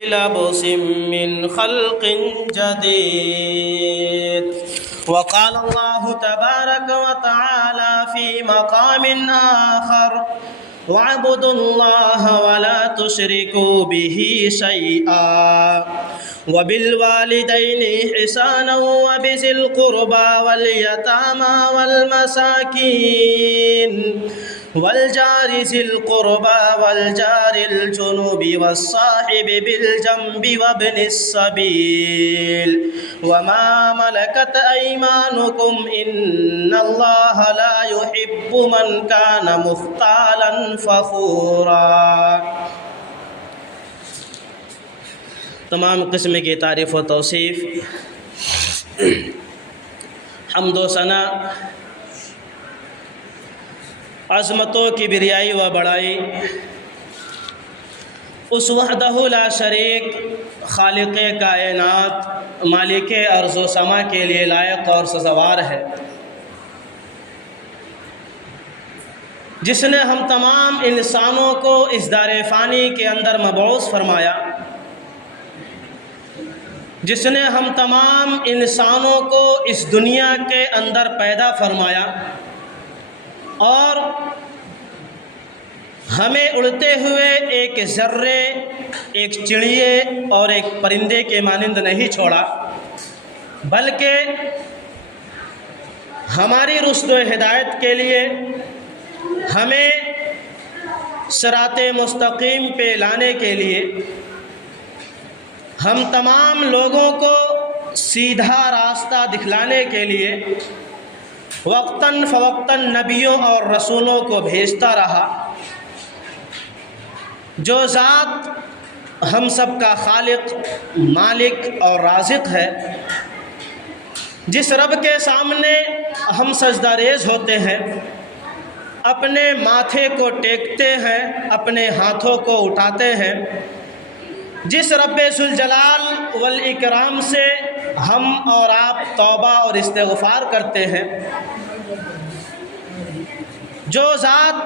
لبس من خلق جديد. وقال الله تبارك وتعالى في مقام آخر: واعبدوا الله ولا تشركوا به شيئا وبالوالدين إحسانا وبذي القربى واليتامى والمساكين والجار ذي القربى والجار الجنوب والصاحب بالجنب وابن السبيل وما ملكت أيمانكم إن الله لا يحب من كان مختالا فخورا. تمام قسم کی تعریف و توصیف، حمد و ثنا، عظمتوں کی بریائی و بڑائی اس وحدہ لا شریک خالق کائنات مالک ارض و سما کے لیے لائق اور سزاوار ہے، جس نے ہم تمام انسانوں کو اس دار فانی کے اندر مبعوث فرمایا، جس نے ہم تمام انسانوں کو اس دنیا کے اندر پیدا فرمایا اور ہمیں اڑتے ہوئے ایک ذرے، ایک چڑیے اور ایک پرندے کے مانند نہیں چھوڑا، بلکہ ہماری رشد و ہدایت کے لیے ہمیں صراط مستقیم پہ لانے کے لیے، ہم تمام لوگوں کو سیدھا راستہ دکھلانے کے لیے وقتاً فوقتاً نبیوں اور رسولوں کو بھیجتا رہا. جو ذات ہم سب کا خالق، مالک اور رازق ہے، جس رب کے سامنے ہم سجدہ ریز ہوتے ہیں، اپنے ماتھے کو ٹیکتے ہیں، اپنے ہاتھوں کو اٹھاتے ہیں، جس رب ذوالجلال والاکرام سے ہم اور آپ توبہ اور استغفار کرتے ہیں، جو ذات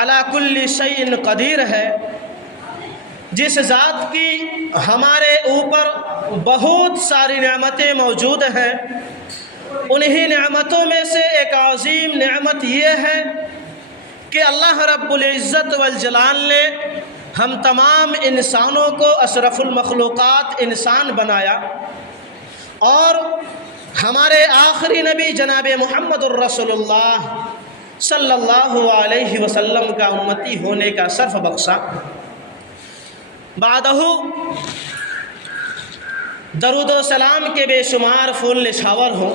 علی کل شیء قدیر ہے، جس ذات کی ہمارے اوپر بہت ساری نعمتیں موجود ہیں، انہی نعمتوں میں سے ایک عظیم نعمت یہ ہے کہ اللہ رب العزت والجلال نے ہم تمام انسانوں کو اشرف المخلوقات انسان بنایا اور ہمارے آخری نبی جناب محمد الرسول اللہ صلی اللہ علیہ وسلم کا امتی ہونے کا شرف بخشا. بعدہ درود و سلام کے بے شمار پھول نچھاور ہوں.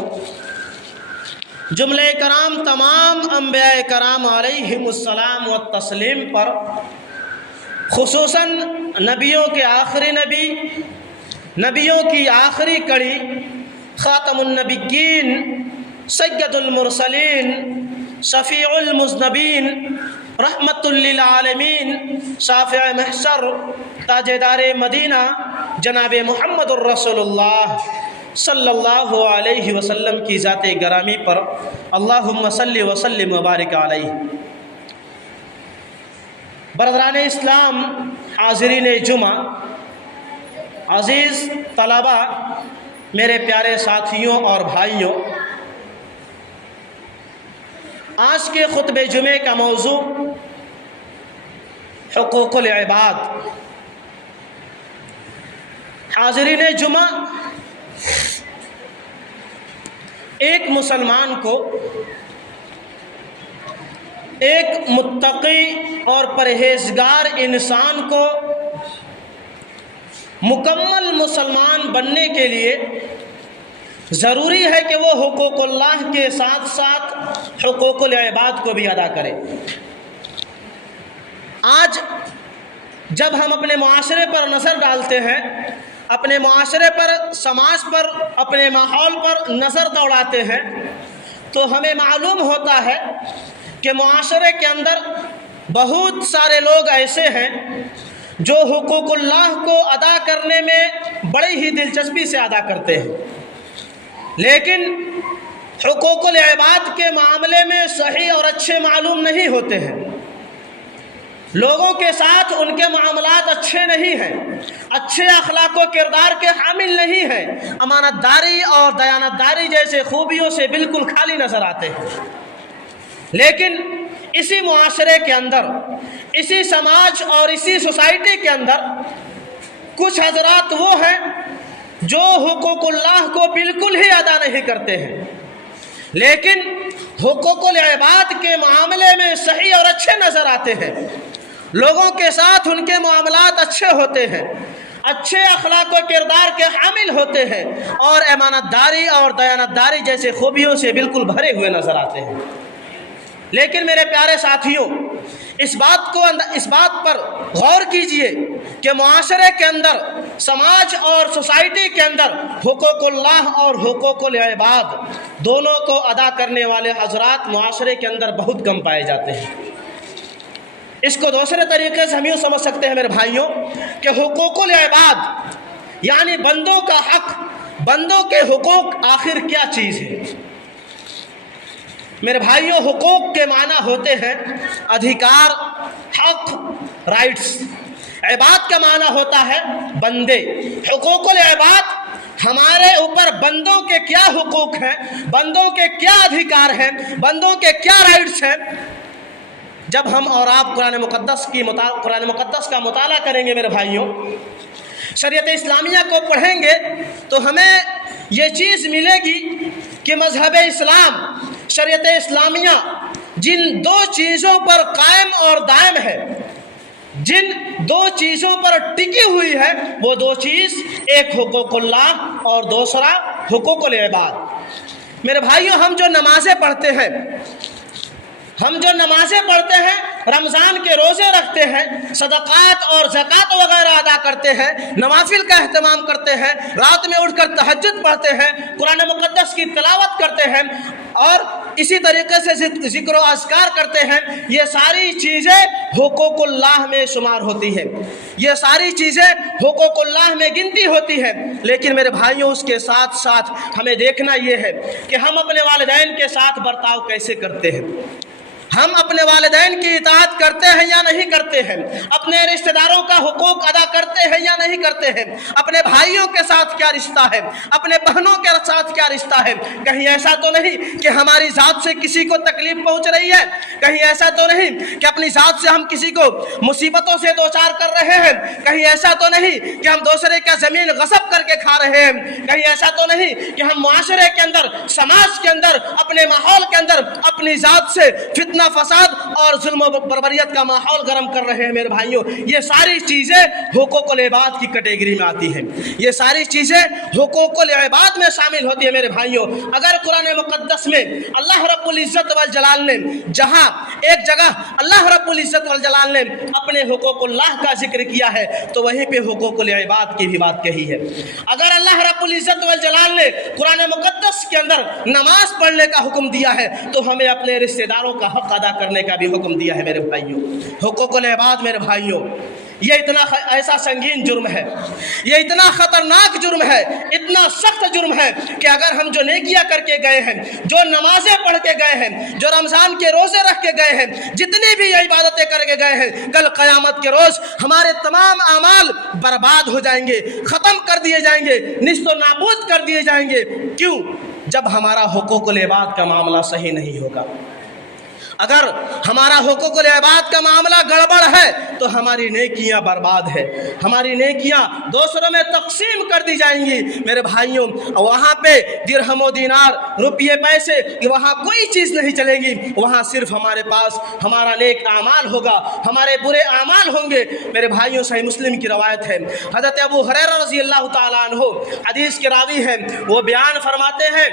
جملہ کرام تمام انبیاء کرام علیہم السلام و تسلیم پر، خصوصاً نبیوں کے آخری نبی، نبیوں کی آخری کڑی، خاتم النبیین، سید المرسلین، شفیع المذنبین، رحمت للعالمین، شافع محشر، تاجدار مدینہ جناب محمد الرسول اللہ صلی اللہ علیہ وسلم کی ذات گرامی پر اللہم صلی وسلم وبارک علیہ. برادران اسلام، حاضرین جمعہ، عزیز طلبہ، میرے پیارے ساتھیوں اور بھائیوں، آج کے خطبہ جمعے کا موضوع حقوق العباد. حاضرین جمعہ، ایک مسلمان کو، ایک متقی اور پرہیزگار انسان کو مکمل مسلمان بننے کے لیے ضروری ہے کہ وہ حقوق اللہ کے ساتھ ساتھ حقوق العباد کو بھی ادا کرے. آج جب ہم اپنے معاشرے پر نظر ڈالتے ہیں، اپنے معاشرے پر، سماج پر، اپنے ماحول پر نظر دوڑاتے ہیں، تو ہمیں معلوم ہوتا ہے کہ معاشرے کے اندر بہت سارے لوگ ایسے ہیں جو حقوق اللہ کو ادا کرنے میں بڑی ہی دلچسپی سے ادا کرتے ہیں، لیکن حقوق العباد کے معاملے میں صحیح اور اچھے معلوم نہیں ہوتے ہیں. لوگوں کے ساتھ ان کے معاملات اچھے نہیں ہیں، اچھے اخلاق و کردار کے حامل نہیں ہیں، امانت داری اور دیانت داری جیسے خوبیوں سے بالکل خالی نظر آتے ہیں۔ لیکن اسی معاشرے کے اندر، اسی سماج اور اسی سوسائٹی کے اندر کچھ حضرات وہ ہیں جو حقوق اللہ کو بالکل ہی ادا نہیں کرتے ہیں، لیکن حقوق العباد کے معاملے میں صحیح اور اچھے نظر آتے ہیں، لوگوں کے ساتھ ان کے معاملات اچھے ہوتے ہیں، اچھے اخلاق و کردار کے حامل ہوتے ہیں، اور امانت داری اور دیانت داری جیسے خوبیوں سے بالکل بھرے ہوئے نظر آتے ہیں۔ لیکن میرے پیارے ساتھیوں، اس بات پر غور کیجئے کہ معاشرے کے اندر، سماج اور سوسائٹی کے اندر حقوق اللہ اور حقوق العباد دونوں کو ادا کرنے والے حضرات معاشرے کے اندر بہت کم پائے جاتے ہیں۔ اس کو دوسرے طریقے سے ہم یوں سمجھ سکتے ہیں میرے بھائیوں کہ حقوق العباد یعنی بندوں کا حق، بندوں کے حقوق آخر کیا چیز ہے؟ میرے بھائیوں، حقوق کے معنی ہوتے ہیں ادھیکار، حق، رائٹس۔ عباد کا معنی ہوتا ہے بندے۔ حقوق العباد ہمارے اوپر بندوں کے کیا حقوق ہیں، بندوں کے کیا ادھیکار ہیں، بندوں کے کیا رائٹس ہیں۔ جب ہم اور آپ قرآن مقدس کا مطالعہ کریں گے میرے بھائیوں، شریعت اسلامیہ کو پڑھیں گے تو ہمیں یہ چیز ملے گی کہ مذہب اسلام، شریعت اسلامیہ جن دو چیزوں پر قائم اور دائم ہے، جن دو چیزوں پر ٹکی ہوئی ہے، وہ دو چیز، ایک حقوق اللہ اور دوسرا حقوق العباد۔ میرے بھائیوں، ہم جو نمازیں پڑھتے ہیں، رمضان کے روزے رکھتے ہیں، صدقات اور زکوٰۃ وغیرہ ادا کرتے ہیں، نوافل کا اہتمام کرتے ہیں، رات میں اٹھ کر تہجد پڑھتے ہیں، قرآن مقدس کی تلاوت کرتے ہیں، اور اسی طریقے سے ذکر و اذکار کرتے ہیں، یہ ساری چیزیں حقوق اللہ میں شمار ہوتی ہیں، یہ ساری چیزیں حقوق اللہ میں گنتی ہوتی ہیں۔ لیکن میرے بھائیوں، اس کے ساتھ ساتھ ہمیں دیکھنا یہ ہے کہ ہم اپنے والدین کے ساتھ برتاؤ کیسے کرتے ہیں، ہم اپنے والدین کی اطاعت کرتے ہیں یا نہیں کرتے ہیں، اپنے رشتہ داروں کا حقوق ادا کرتے ہیں یا نہیں کرتے ہیں، اپنے بھائیوں کے ساتھ کیا رشتہ ہے، اپنے بہنوں کے ساتھ کیا رشتہ ہے۔ کہیں ایسا تو نہیں کہ ہماری ذات سے کسی کو تکلیف پہنچ رہی ہے، کہیں ایسا تو نہیں کہ اپنی ذات سے ہم کسی کو مصیبتوں سے دوچار کر رہے ہیں، کہیں ایسا تو نہیں کہ ہم دوسرے کا زمین غصب کر کے کھا رہے ہیں، کہیں ایسا تو نہیں کہ ہم معاشرے کے اندر، سماج کے اندر، اپنے ماحول کے اندر اپنی ذات سے فتنہ، فساد اور ظلم و بربریت کا ماحول گرم کر رہے ہیں۔ میرے بھائیوں، یہ ساری چیزیں حقوق العباد کی کیٹیگری میں آتی ہیں، یہ ساری چیزیں حقوق العباد میں شامل ہوتی ہیں۔ میرے بھائیوں، اگر قرآن مقدس میں اللہ رب العزت والجلال نے جہاں ایک جگہ اللہ رب العزت والجلال نے اپنے حقوق اللہ کا ذکر کیا ہے تو وہیں پہ حقوق العباد کی بھی بات کہی ہے۔ اگر اللہ رب العزت والجلال نے قرآن مقدس کے اندر نماز پڑھنے کا حکم دیا ہے تو ہمیں اپنے رشتہ داروں کا حق ادا کرنے کا بھی حکم دیا ہے۔ میرے بھائیوں، حقوق العباد میرے بھائیوں، یہ اتنا ایسا سنگین جرم ہے، یہ اتنا خطرناک جرم ہے، اتنا سخت جرم ہے کہ اگر ہم جو نیکیاں کر کے گئے ہیں، جو نمازیں پڑھ کے گئے ہیں، جو رمضان کے روزے رکھ کے گئے ہیں، جتنی بھی عبادتیں کر کے گئے ہیں، کل قیامت کے روز ہمارے تمام اعمال برباد ہو جائیں گے، ختم کر دیے جائیں گے، نیست و نابود کر دیے جائیں گے۔ کیوں؟ جب ہمارا حقوق العباد کا معاملہ صحیح نہیں ہوگا۔ اگر ہمارا حقوق العباد کا معاملہ گڑبڑ ہے تو ہماری نیکیاں برباد ہے، ہماری نیکیاں دوسروں میں تقسیم کر دی جائیں گی۔ میرے بھائیوں، وہاں پہ درہم و دینار، روپیے پیسے، وہاں کوئی چیز نہیں چلے گی، وہاں صرف ہمارے پاس ہمارا نیک اعمال ہوگا، ہمارے برے اعمال ہوں گے۔ میرے بھائیوں، صحیح مسلم کی روایت ہے، حضرت ابو ہریرہ رضی اللہ تعالیٰ عنہ حدیث کے راوی ہیں، وہ بیان فرماتے ہیں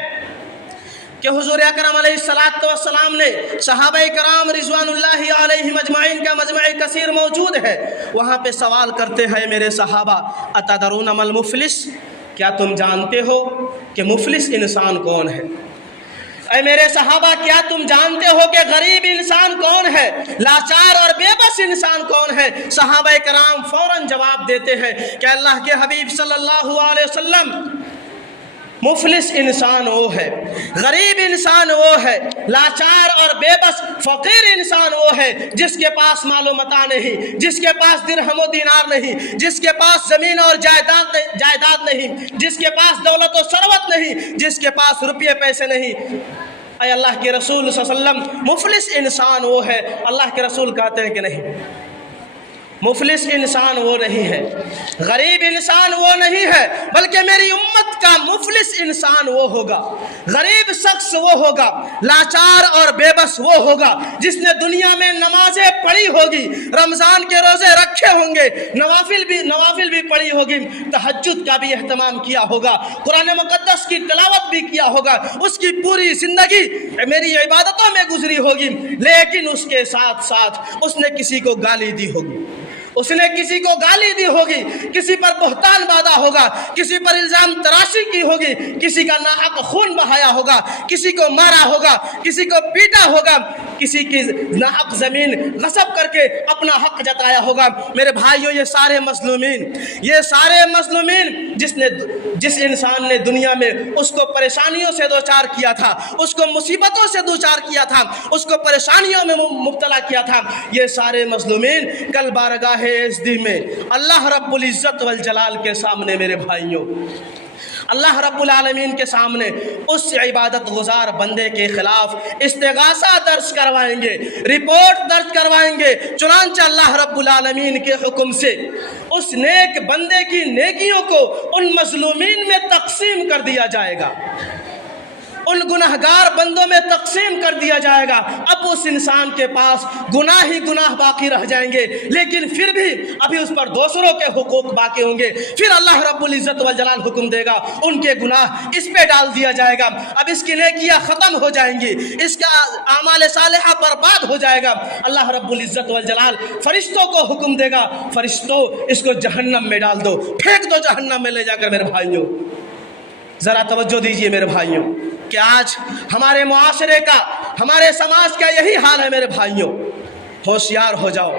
کہ حضور اکرم علیہ السلام نے صحابہ کرام رضوان اللہ علیہم اجمعین کا مجمع کثیر موجود ہے، وہاں پہ سوال کرتے ہیں، میرے صحابہ اتدرون ما المفلس، کیا تم جانتے ہو کہ مفلس انسان کون ہے؟ اے میرے صحابہ، کیا تم جانتے ہو کہ غریب انسان کون ہے، لاچار اور بے بس انسان کون ہے؟ صحابہ کرام فوراً جواب دیتے ہیں کہ اللہ کے حبیب صلی اللہ علیہ وسلم، مفلس انسان وہ ہے، غریب انسان وہ ہے لاچار اور بے بس فقیر انسان وہ ہے جس کے پاس مال و متاع نہیں، جس کے پاس درہم و دینار نہیں، جس کے پاس زمین اور جائیداد نہیں، جس کے پاس دولت و ثروت نہیں، جس کے پاس روپیے پیسے نہیں۔ اے اللہ کے رسول صلی اللہ علیہ وسلم، مفلس انسان وہ ہے؟ اللہ کے رسول کہتے ہیں کہ نہیں، مفلس انسان وہ نہیں ہے، غریب انسان وہ نہیں ہے، بلکہ میری امت کا مفلس انسان وہ ہوگا، غریب شخص وہ ہوگا، لاچار اور بے بس وہ ہوگا جس نے دنیا میں نمازیں پڑھی ہوگی، رمضان کے روزے رکھے ہوں گے، نوافل بھی پڑھی ہوگی، تہجد کا بھی اہتمام کیا ہوگا، قرآن مقدس کی تلاوت بھی کیا ہوگا، اس کی پوری زندگی میری عبادتوں میں گزری ہوگی، لیکن اس کے ساتھ ساتھ اس نے کسی کو گالی دی ہوگی، اس نے کسی کو گالی دی ہوگی، کسی پر بہتان باندھا ہوگا، کسی پر الزام تراشی کی ہوگی، کسی کا ناحق خون بہایا ہوگا، کسی کو مارا ہوگا، کسی کو پیٹا ہوگا، کسی کی ناحق زمین غصب کر کے اپنا حق جتایا ہوگا۔ میرے بھائیوں، یہ سارے مظلومین جس انسان نے دنیا میں اس کو پریشانیوں سے دوچار کیا تھا، اس کو مصیبتوں سے دوچار کیا تھا، اس کو پریشانیوں میں مبتلا کیا تھا، یہ سارے مظلومین کل بارگاہ عزدی میں اللہ رب العزت والجلال کے سامنے، میرے بھائیوں، اللہ رب العالمین کے سامنے اس عبادت گزار بندے کے خلاف استغاثہ درج کروائیں گے، رپورٹ درج کروائیں گے۔ چنانچہ اللہ رب العالمین کے حکم سے اس نیک بندے کی نیکیوں کو ان مظلومین میں تقسیم کر دیا جائے گا، ان گناہگار بندوں میں تقسیم کر دیا جائے گا۔ اب اس انسان کے پاس گناہ ہی گناہ باقی رہ جائیں گے، لیکن پھر بھی ابھی اس پر دوسروں کے حقوق باقی ہوں گے۔ پھر اللہ رب العزت والجلال حکم دے گا، ان کے گناہ اس پہ ڈال دیا جائے گا، اب اس کی نیکیاں ختم ہو جائیں گی، اس کا اعمال صالحہ برباد ہو جائے گا۔ اللہ رب العزت والجلال فرشتوں کو حکم دے گا، فرشتوں اس کو جہنم میں ڈال دو، پھینک دو جہنم میں لے جا کر۔ میرے بھائیوں ذرا توجہ دیجئے میرے بھائیوں، کہ آج ہمارے معاشرے کا، ہمارے سماج کا یہی حال ہے۔ میرے بھائیوں ہوشیار ہو جاؤ،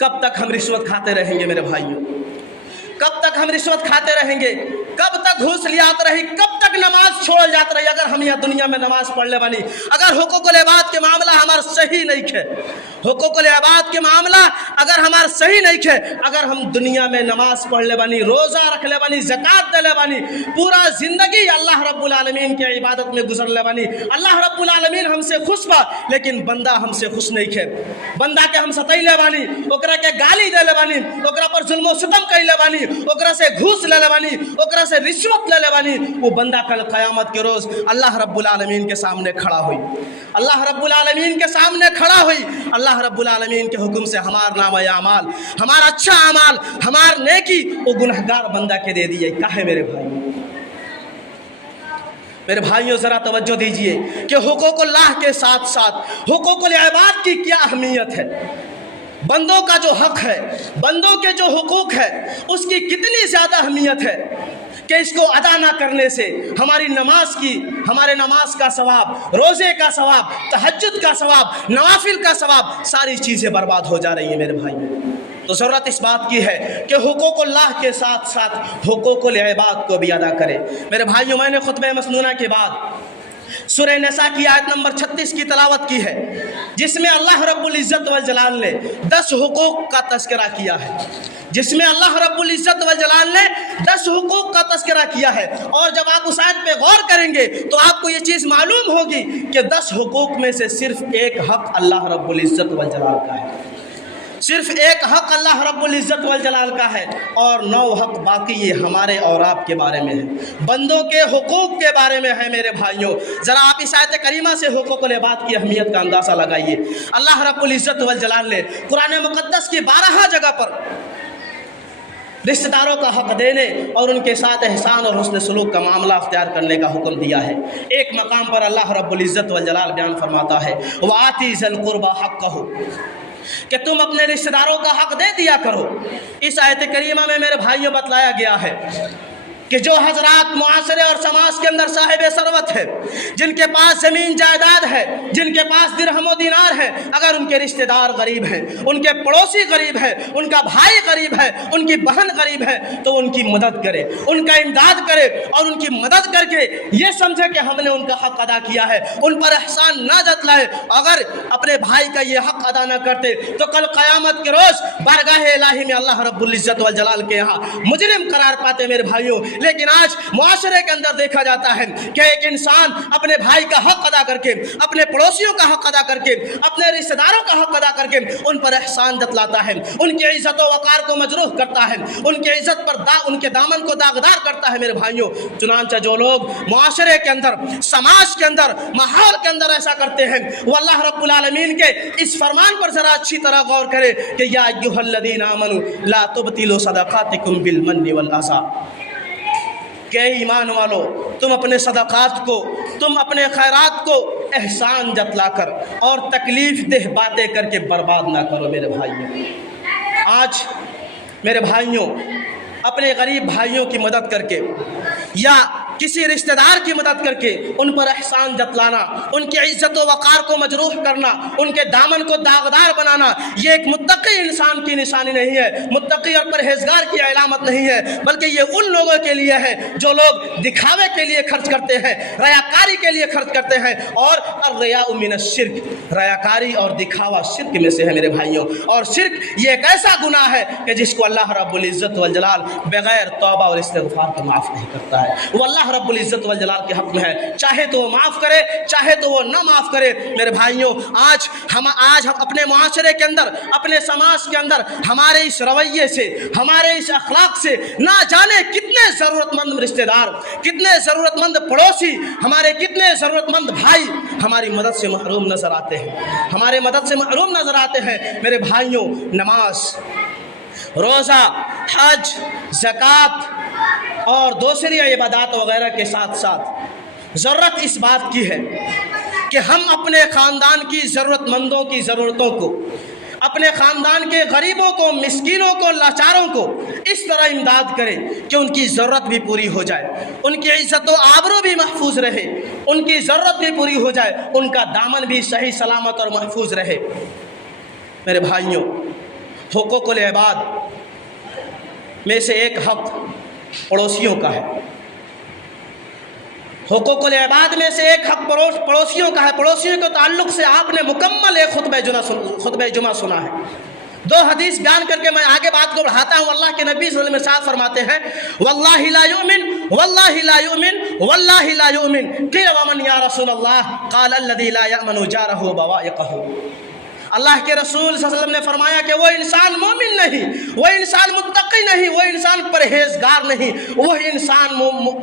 کب تک ہم رشوت کھاتے رہیں گے؟ میرے بھائیوں کب تک ہم رشوت کھاتے رہیں گے؟ کب تک گھوس لیات رہی؟ کب تک نماز چھوڑ جاتی رہی؟ اگر ہم یہاں دنیا میں نماز پڑھ لے بنی، اگر حقوق العباد کے معاملہ ہمارا صحیح نہیں ہے، حقوق العباد کے معاملہ اگر ہمارا صحیح نہیں ہے، اگر ہم دنیا میں نماز پڑھ لے بنی، روزہ رکھ لے بنی، زکوٰۃ دے لے بنی، پورا زندگی اللہ رب العالمین کی عبادت میں گزر لے بنی، اللہ رب العالمین ہم سے خوش با، لیکن بندہ ہم سے خوش نہیں ہے، بندہ کے ہم ستائی لے بنی، اوکرا کے گالی دے لے بنی، اوکرا پر ظلم و ستم کئی لے بنی، اوکرا سے گھوس لے لے بنی، اوکرا سے رشوت لے لے بنی، وہ بندہ کل قیامت کے روز اللہ رب العالمین کے سامنے کھڑا ہوئی، اللہ رب العالمین کے سامنے کھڑا ہوئی، اللہ رب العالمین کے حکم سے ہمارا نامہ اعمال، ہمارا اچھا اعمال، ہمار نیکی وہ گنہگار بندہ کے دے دیے۔ کیا ہے میرے بھائی؟ میرے بھائیوں ذرا توجہ دیجئے کہ حقوق اللہ کے ساتھ ساتھ حقوق العباد کی کیا اہمیت ہے، بندوں کا جو حق ہے، بندوں کے جو حقوق ہے، اس کی کتنی زیادہ اہمیت ہے کہ اس کو ادا نہ کرنے سے ہمارے نماز کا ثواب، روزے کا ثواب، تہجد کا ثواب، نوافل کا ثواب، ساری چیزیں برباد ہو جا رہی ہیں۔ میرے بھائی تو ضرورت اس بات کی ہے کہ حقوق اللہ کے ساتھ ساتھ حقوق العباد کو بھی ادا کرے۔ میرے بھائیوں، میں نے خطبہ مسنونہ کے بعد سورہ نساء کی آیت نمبر 36 کی تلاوت کی ہے، جس میں اللہ رب العزت والجلال نے 10 حقوق کا تذکرہ کیا ہے، جس میں اللہ رب العزت والجلال نے 10 حقوق کا تذکرہ کیا ہے۔ اور جب آپ اس آیت پہ غور کریں گے تو آپ کو یہ چیز معلوم ہوگی کہ 10 حقوق میں سے صرف ایک حق اللہ رب العزت والجلال کا ہے، صرف ایک حق اللہ رب العزت والجلال کا ہے، اور 9 حق باقی یہ ہمارے اور آپ کے بارے میں ہے، بندوں کے حقوق کے بارے میں ہے۔ میرے بھائیوں ذرا آپ اس آیت کریمہ سے حقوق العباد کی اہمیت کا اندازہ لگائیے۔ اللہ رب العزت والجلال نے قرآن مقدس کی 12 جگہ پر رشتہ داروں کا حق دینے اور ان کے ساتھ احسان اور حسن سلوک کا معاملہ اختیار کرنے کا حکم دیا ہے۔ ایک مقام پر اللہ رب العزت والجلال بیان فرماتا ہے، وَآتِي ذَا الْقُرْبَىٰ حَقَّهُ، کہ تم اپنے رشتہ داروں کا حق دے دیا کرو۔ اس آیت کریمہ میں میرے بھائیوں بتلایا گیا ہے کہ جو حضرات معاشرے اور سماج کے اندر صاحب ثروت ہے، جن کے پاس زمین جائیداد ہے، جن کے پاس درہم و دینار ہے، اگر ان کے رشتہ دار غریب ہیں، ان کے پڑوسی غریب ہے، ان کا بھائی غریب ہے، ان کی بہن غریب ہے، تو ان کی مدد کرے، ان کا امداد کرے، اور ان کی مدد کر کے یہ سمجھے کہ ہم نے ان کا حق ادا کیا ہے، ان پر احسان نہ جتلائے۔ اگر اپنے بھائی کا یہ حق ادا نہ کرتے تو کل قیامت کے روز بارگاہ الہی میں اللہ رب العزت والجلال کے یہاں مجرم قرار پاتے میرے بھائیوں۔ لیکن آج معاشرے کے اندر دیکھا جاتا ہے کہ ایک انسان اپنے بھائی کا حق ادا کر کے، اپنے پڑوسیوں کا حق ادا کر کے، اپنے رشتہ داروں کا حق ادا کر کے ان پر احسان جتلاتا ہے، ان کی عزت و وقار کو مجروح کرتا ہے، ان کی عزت پر ان کے دامن کو داغدار کرتا ہے میرے بھائیوں۔ چنانچہ جو لوگ معاشرے کے اندر، سماج کے اندر، ماحول کے اندر ایسا کرتے ہیں، وہ اللہ رب العالمین کے اس فرمان پر ذرا اچھی طرح غور کرے کہ یا ایھا الذین آمنوا لا تبطلوا صدقاتکم بالمن والأذى، کہ ایمان والو تم اپنے صدقات کو، تم اپنے خیرات کو احسان جتلا کر اور تکلیف دہ باتیں کر کے برباد نہ کرو میرے بھائیوں۔ آج میرے بھائیوں اپنے غریب بھائیوں کی مدد کر کے یا کسی رشتہ دار کی مدد کر کے ان پر احسان جتلانا، ان کی عزت و وقار کو مجروح کرنا، ان کے دامن کو داغدار بنانا، یہ ایک متقی انسان کی نشانی نہیں ہے، متقی اور پرہیزگار کی علامت نہیں ہے، بلکہ یہ ان لوگوں کے لیے ہے جو لوگ دکھاوے کے لیے خرچ کرتے ہیں، ریاکاری کے لیے خرچ کرتے ہیں، اور الریاء من الشرک، ریاکاری اور دکھاوا شرک میں سے ہے میرے بھائیوں۔ اور شرک یہ ایک ایسا گناہ ہے کہ جس کو اللہ رب العزت والجلال بغیر توبہ اور استغفار کے معاف نہیں کرتا ہے۔ وہ اللہ رب العزت والجلال کے حق میں ہے، چاہے تو وہ معاف کرے، چاہے تو وہ نہ معاف کرے میرے بھائیوں۔ آج ہم اپنے معاشرے کے اندر، اپنے سماج کے اندر ہمارے اس رویے سے، ہمارے اس اخلاق سے نہ جانے کتنے ضرورت مند رشتہ دار، کتنے ضرورت مند پڑوسی، ہمارے کتنے ضرورت مند بھائی ہماری مدد سے محروم نظر آتے ہیں، ہمارے مدد سے محروم نظر آتے ہیں میرے بھائیوں۔ نماز، روزہ، حج، زکوٰۃ اور دوسری عبادات وغیرہ کے ساتھ ساتھ ضرورت اس بات کی ہے کہ ہم اپنے خاندان کی ضرورت مندوں کی ضرورتوں کو، اپنے خاندان کے غریبوں کو، مسکینوں کو، لاچاروں کو اس طرح امداد کریں کہ ان کی ضرورت بھی پوری ہو جائے، ان کی عزت و آبرو بھی محفوظ رہے، ان کی ضرورت بھی پوری ہو جائے، ان کا دامن بھی صحیح سلامت اور محفوظ رہے میرے بھائیوں۔ حقوق العباد میں سے ایک حق پڑوسیوں کا ہے، حقوق العباد میں سے ایک حق پڑوسیوں کا ہے۔ پڑوسیوں کے تعلق سے آپ نے مکمل ایک خطبہ جمعہ سنا ہے۔ دو حدیث بیان کر کے میں آگے بات کو بڑھاتا ہوں۔ اللہ کے نبی صلی اللہ علیہ وسلم ارشاد فرماتے ہیں واللہ لا یؤمن واللہ لا یؤمن واللہ لا یؤمن قیل ومن یا رسول اللہ قال الذی لا یأمن جارہ بوائقہ۔ اللہ کے رسول صلی اللہ علیہ وسلم نے فرمایا کہ وہ انسان مومن نہیں، وہ انسان متقی نہیں، وہ انسان پرہیزگار نہیں، وہ انسان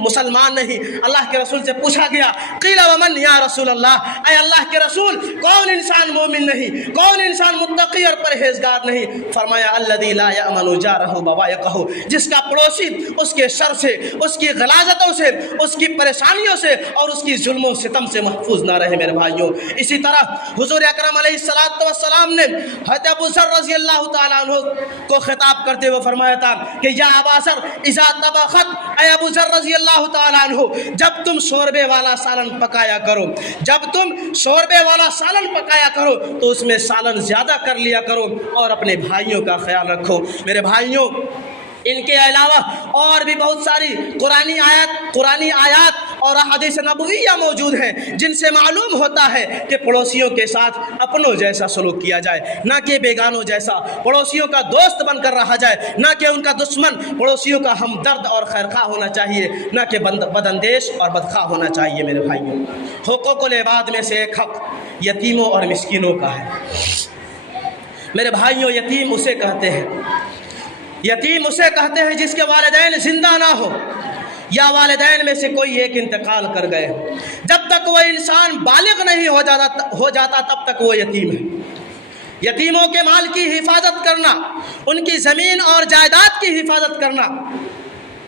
مسلمان نہیں۔ اللہ کے رسول سے پوچھا گیا قیل ومن یا رسول اللہ، اے اللہ کے رسول کون انسان مومن نہیں، کون انسان متقی اور پرہیزگار نہیں؟ فرمایا الذی لا یأمن جارہ بوائقہ، جس کا پڑوسی اس کے شر سے، اس کی غلاظتوں سے، اس کی پریشانیوں سے اور اس کی ظلم و ستم سے محفوظ نہ رہے میرے بھائیوں۔ اسی طرح حضور اکرم علیہ السلام نے حضرت ابو ذر رضی اللہ تعالیٰ عنہ کو خطاب کرتے ہوئے فرمایا تھا کہ یا ابا ذر اذا طبخت، اے ابو ذر رضی اللہ تعالیٰ عنہ جب تم شوربے والا سالن پکایا کرو، جب تم شوربے والا سالن پکایا کرو تو اس میں سالن زیادہ کر لیا کرو اور اپنے بھائیوں کا خیال رکھو میرے بھائیوں۔ ان کے علاوہ اور بھی بہت ساری قرآنی آیات اور احادیث نبویہ موجود ہیں جن سے معلوم ہوتا ہے کہ پڑوسیوں کے ساتھ اپنوں جیسا سلوک کیا جائے، نہ کہ بیگانوں جیسا، پڑوسیوں کا دوست بن کر رہا جائے، نہ کہ ان کا دشمن، پڑوسیوں کا ہمدرد اور خیرخواہ ہونا چاہیے، نہ کہ بداندیش اور بدخواہ ہونا چاہیے میرے بھائیوں۔ حقوق العباد میں سے ایک حق یتیموں اور مسکینوں کا ہے میرے بھائیوں۔ یتیم اسے کہتے ہیں، یتیم اسے کہتے ہیں جس کے والدین زندہ نہ ہو یا والدین میں سے کوئی ایک انتقال کر گئے۔ جب تک وہ انسان بالغ نہیں ہو جاتا تب تک وہ یتیم ہے۔ یتیموں کے مال کی حفاظت کرنا، ان کی زمین اور جائیداد کی حفاظت کرنا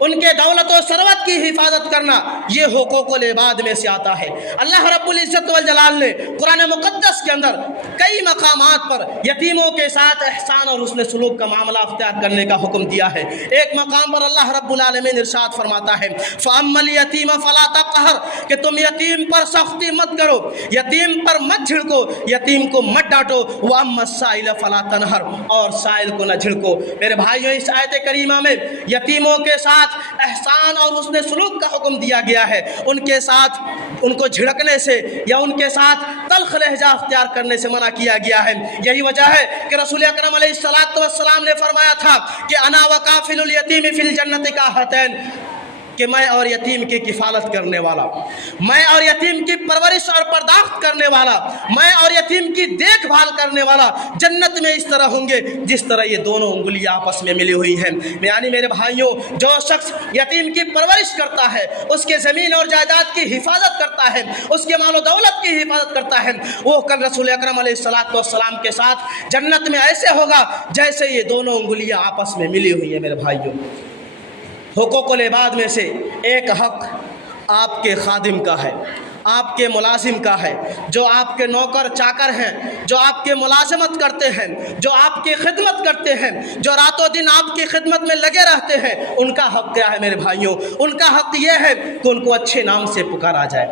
ان کے دولت و ثروت کی حفاظت کرنا، یہ حقوق العباد میں سے آتا ہے۔ اللہ رب العزت والجلال نے قرآن مقدس کے اندر کئی مقامات پر یتیموں کے ساتھ احسان اور حسن سلوک کا معاملہ اختیار کرنے کا حکم دیا ہے۔ ایک مقام پر اللہ رب العالمین ارشاد فرماتا ہے فَأَمَّا الْيَتِيمَ فَلَا تَقْهَرْ، کہ تم یتیم پر سختی مت کرو، یتیم پر مت جھڑکو، یتیم کو مت ڈانٹو، وَأَمَّا السَّائِلَ فَلَا تَنْهَرْ، اور سائل کو نہ جھڑکو۔ میرے بھائیوں، اس آیت کریمہ میں یتیموں کے ساتھ احسان اور حسن سلوک کا حکم دیا گیا ہے۔ ان کے ساتھ ان کو جھڑکنے سے یا ان کے ساتھ تلخ لہجہ اختیار کرنے سے منع کیا گیا ہے۔ یہی وجہ ہے کہ رسول اکرم علیہ السلام نے فرمایا تھا کہ انا وکافل الیتیم فی الجنت کاہاتین، کہ میں اور یتیم کی کفالت کرنے والا، میں اور یتیم کی پرورش اور پرداخت کرنے والا، میں اور یتیم کی دیکھ بھال کرنے والا جنت میں اس طرح ہوں گے جس طرح یہ دونوں انگلیاں آپس میں ملی ہوئی ہیں۔ یعنی میرے بھائیوں، جو شخص یتیم کی پرورش کرتا ہے، اس کے زمین اور جائیداد کی حفاظت کرتا ہے، اس کے مال و دولت کی حفاظت کرتا ہے، وہ کل رسول اکرم علیہ السلام کے ساتھ جنت میں ایسے ہوگا جیسے یہ دونوں انگلیاں آپس میں ملی ہوئی ہیں۔ میرے بھائیوں، حقوق العباد میں سے ایک حق آپ کے خادم کا ہے، آپ کے ملازم کا ہے، جو آپ کے نوکر چاکر ہیں، جو آپ کے ملازمت کرتے ہیں، جو آپ کی خدمت کرتے ہیں، جو رات و دن آپ کی خدمت میں لگے رہتے ہیں، ان کا حق کیا ہے میرے بھائیوں؟ ان کا حق یہ ہے کہ ان کو اچھے نام سے پکارا جائے،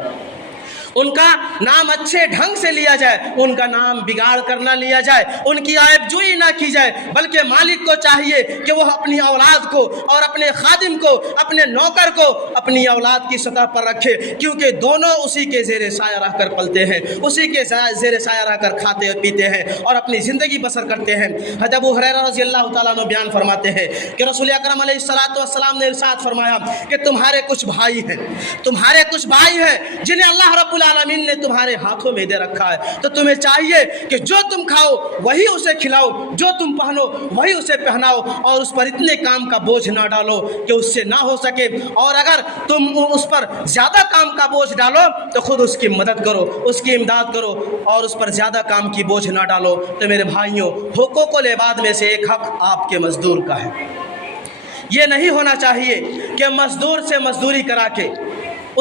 ان کا نام اچھے ڈھنگ سے لیا جائے، ان کا نام بگاڑ کر نہ لیا جائے، ان کی عیب جوئی نہ کی جائے، بلکہ مالک کو چاہیے کہ وہ اپنی اولاد کو اور اپنے خادم کو، اپنے نوکر کو اپنی اولاد کی سطح پر رکھے، کیونکہ دونوں اسی کے زیر سایہ رہ کر پلتے ہیں، اسی کے زیر سایہ رہ کر کھاتے پیتے ہیں اور اپنی زندگی بسر کرتے ہیں۔ حضرت ابو ہریرہ رضی اللہ تعالیٰ عنہ بیان فرماتے ہیں کہ رسول اکرم علیہ السلام نے ارشاد فرمایا کہ تمہارے کچھ بھائی ہیں جنہیں اللہ رب العالمین نے تمہارے ہاتھوں میں دے رکھا ہے، تو تمہیں چاہیے کہ جو تم کھاؤ وہی اسے کھلاؤ، جو تم پہنو وہی اسے پہناؤ، اور اس پر اتنے کام کا بوجھ نہ ڈالو کہ اس سے نہ ہو سکے، اور اگر تم اس پر زیادہ کام کا بوجھ ڈالو تو خود اس کی مدد کرو، اس کی امداد کرو، اور اس پر زیادہ کام کی بوجھ نہ ڈالو۔ تو میرے بھائیوں، حقوق العباد میں سے ایک حق آپ کے مزدور کا ہے۔ یہ نہیں ہونا چاہیے کہ مزدور سے مزدوری کرا کے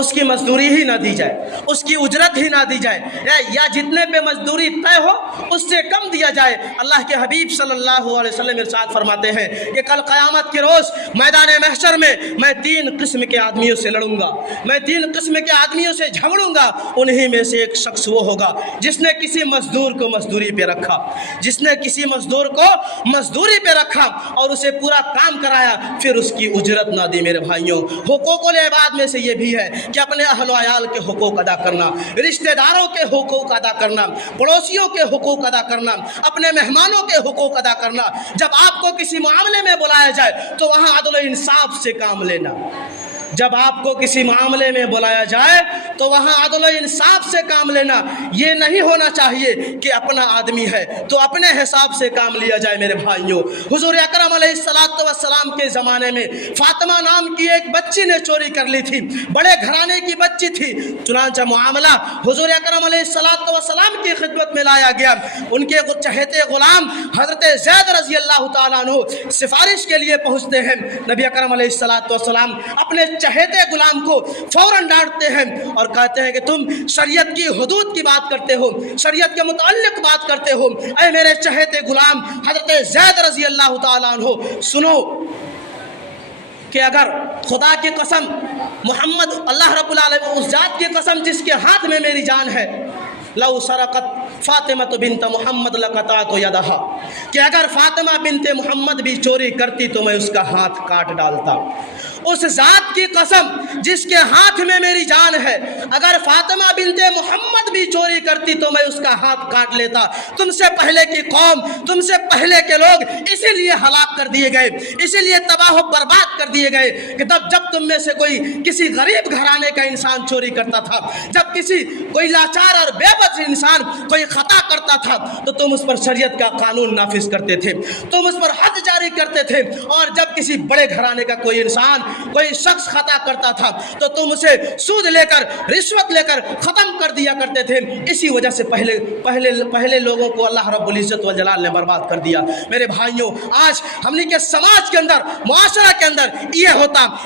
اس کی مزدوری ہی نہ دی جائے، اس کی اجرت ہی نہ دی جائے، یا جتنے پہ مزدوری طے ہو اس سے کم دیا جائے۔ اللہ کے حبیب صلی اللہ علیہ وسلم ارشاد فرماتے ہیں کہ کل قیامت کے روز میدان محشر میں تین قسم کے آدمیوں سے لڑوں گا، میں تین قسم کے آدمیوں سے جھگڑوں گا۔ انہی میں سے ایک شخص وہ ہوگا جس نے کسی مزدور کو مزدوری پہ رکھا، جس نے کسی مزدور کو مزدوری پہ رکھا اور اسے پورا کام کرایا، پھر اس کی اجرت نہ دی۔ میرے بھائیوں، حقوق العباد میں سے یہ بھی ہے کہ اپنے اہل و عیال کے حقوق ادا کرنا، رشتہ داروں کے حقوق ادا کرنا، پڑوسیوں کے حقوق ادا کرنا، اپنے مہمانوں کے حقوق ادا کرنا۔ جب آپ کو کسی معاملے میں بلایا جائے تو وہاں عدل و انصاف سے کام لینا، جب آپ کو کسی معاملے میں بلایا جائے تو وہاں عدل و انصاف سے کام لینا۔ یہ نہیں ہونا چاہیے کہ اپنا آدمی ہے تو اپنے حساب سے کام لیا جائے۔ میرے بھائیوں، حضور اکرم علیہ السلام کے زمانے میں فاطمہ نام کی ایک بچی نے چوری کر لی تھی، بڑے گھرانے کی بچی تھی، چنانچہ معاملہ حضور اکرم علیہ السلام کی خدمت میں لایا گیا۔ ان کے چہیتے غلام حضرت زید رضی اللہ تعالیٰ عنہ سفارش کے لیے پہنچتے ہیں۔ نبی اکرم علیہ السلام اپنے چہیتے غلام کو فوراً ڈانٹتے ہیں اور کہتے ہیں کہ تم شریعت کی حدود کی بات کرتے ہو، شریعت کے متعلق بات کرتے ہو، اے میرے چہیتے غلام حضرت زید رضی اللہ تعالیٰ عنہ، سنو کہ اگر خدا کی قسم، محمد اللہ رب العالمین اس ذات کی قسم جس کے ہاتھ میں میری جان ہے، لو سرقت فاطمہ بنت محمد لقطعت یدہا، کہ اگر فاطمہ بنت محمد بھی چوری کرتی تو میں اس کا ہاتھ کاٹ ڈالتا۔ اس ذات کی قسم جس کے ہاتھ میں میری جان ہے، اگر فاطمہ بنت محمد بھی چوری کرتی تو میں اس کا ہاتھ کاٹ لیتا۔ تم سے پہلے کی قوم، تم سے پہلے کے لوگ اسی لیے ہلاک کر دیے گئے، اسی لیے تباہ و برباد کر دیے گئے کہ جب تم میں سے کوئی کسی غریب گھرانے کا انسان چوری کرتا تھا، جب کوئی لاچار اور بے بس انسان کوئی خطا کرتا تھا تو تم اس پر شریعت کا قانون نافذ کرتے تھے، تم اس پر حد جاری کرتے تھے، اور جب کسی بڑے گھرانے کا کوئی انسان کوئی شخص خطا کرتا تھا تو تم اسے سود لے کر رشوت لے کر ختم کر دیا کرتے تھے۔ اسی وجہ سے پہلے لوگوں کو اللہ رب العزت والجلال نے برباد کر دیا۔ میرے بھائیوں، آج ہم نے کے سماج کے اندر، معاشرہ کے اندر یہ ہوتا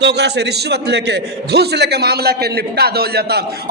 تو اگر سے رشوت لے کے گھوس لے کے معاملہ کے نپٹا دو جاتا،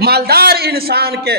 مالدار انسان کے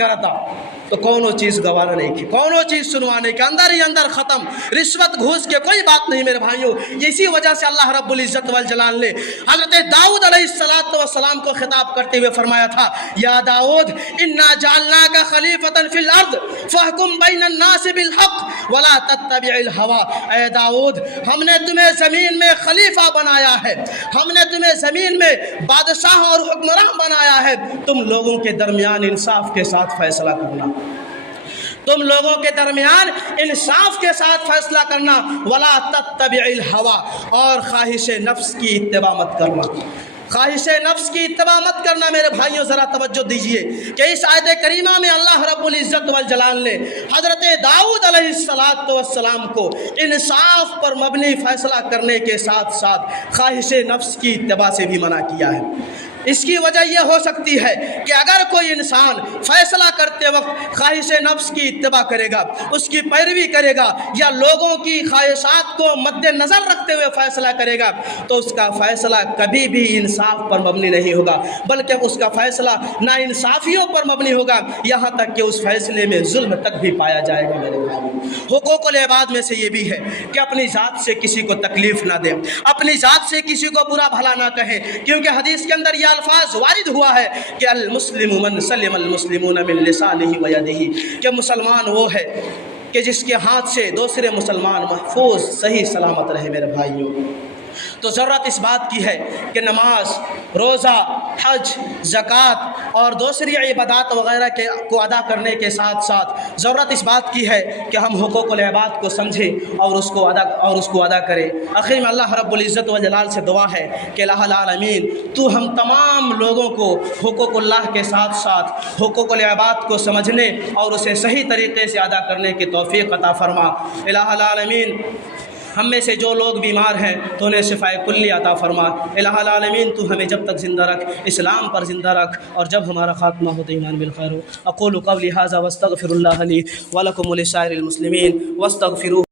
کرتا تو کونو چیز گوارا نہیں کی، کونو چیز سنوا نہیں کی، اندر ہی اندر ختم، رشوت گھوس کے کوئی بات نہیں۔ میرے بھائیوں، اسی وجہ سے اللہ رب العزت والجلال نے حضرت داؤد علیہ السلام کو خطاب کرتے ہوئے فرمایا تھا، یا داؤد انا جعلناک خلیفۃ فی الارض فاحکم بین الناس بالحق ولا تتبع الہوی۔ اے داؤد، ہم نے تمہیں زمین میں خلیفہ بنایا ہے، ہم نے تمہیں زمین میں بادشاہ اور حکمران بنایا ہے، تم لوگوں کے درمیان انصاف کے ساتھ فیصلہ کرنا، تم لوگوں کے درمیان انصاف کے ساتھ فیصلہ کرنا، ولا تتبع الہوی، اور خواہش نفس کی اتباع مت کرنا، خواہش نفس کی اتباع مت کرنا۔ میرے بھائیوں ذرا توجہ دیجئے کہ اس آیت کریمہ میں اللہ رب العزت والجلال نے حضرت داؤد علیہ السلام کو انصاف پر مبنی فیصلہ کرنے کے ساتھ ساتھ خواہش نفس کی اتباع سے بھی منع کیا ہے۔ اس کی وجہ یہ ہو سکتی ہے کہ اگر کوئی انسان فیصلہ کرتے وقت خواہش نفس کی اتباع کرے گا، اس کی پیروی کرے گا، یا لوگوں کی خواہشات کو مد نظر رکھتے ہوئے فیصلہ کرے گا، تو اس کا فیصلہ کبھی بھی انصاف پر مبنی نہیں ہوگا، بلکہ اس کا فیصلہ ناانصافیوں پر مبنی ہوگا، یہاں تک کہ اس فیصلے میں ظلم تک بھی پایا جائے گا۔ میرے بھائیوں، حقوق العباد میں سے یہ بھی ہے کہ اپنی ذات سے کسی کو تکلیف نہ دیں، اپنی ذات سے کسی کو برا بھلا نہ کہیں، کیونکہ حدیث کے اندر یہ الفاظ وارد ہوا ہے کہ المسلم من سلم المسلمون من لسانہ و یدہ، کہ مسلمان وہ ہے کہ جس کے ہاتھ سے دوسرے مسلمان محفوظ صحیح سلامت رہے۔ میرے بھائیوں، تو ضرورت اس بات کی ہے کہ نماز، روزہ، حج، زکوٰۃ اور دوسری عبادات وغیرہ کو ادا کرنے کے ساتھ ساتھ ضرورت اس بات کی ہے کہ ہم حقوق العباد کو سمجھیں اور اس کو ادا کریں۔ آخر میں اللہ رب العزت والجلال سے دعا ہے کہ الہ العالمین تو ہم تمام لوگوں کو حقوق اللہ کے ساتھ ساتھ حقوق العباد کو سمجھنے اور اسے صحیح طریقے سے ادا کرنے کی توفیق عطا فرما۔ الہ العالمین ہم میں سے جو لوگ بیمار ہیں تو انہیں شفاء کلی عطا فرما۔ الہ العالمین تو ہمیں جب تک زندہ رکھ، اسلام پر زندہ رکھ، اور جب ہمارا خاتمہ ہو تو ایمان بالخیر ہو۔ اقول قولی ھذا واستغفر اللہ لی ولکم ولسائر المسلمین واستغفروہ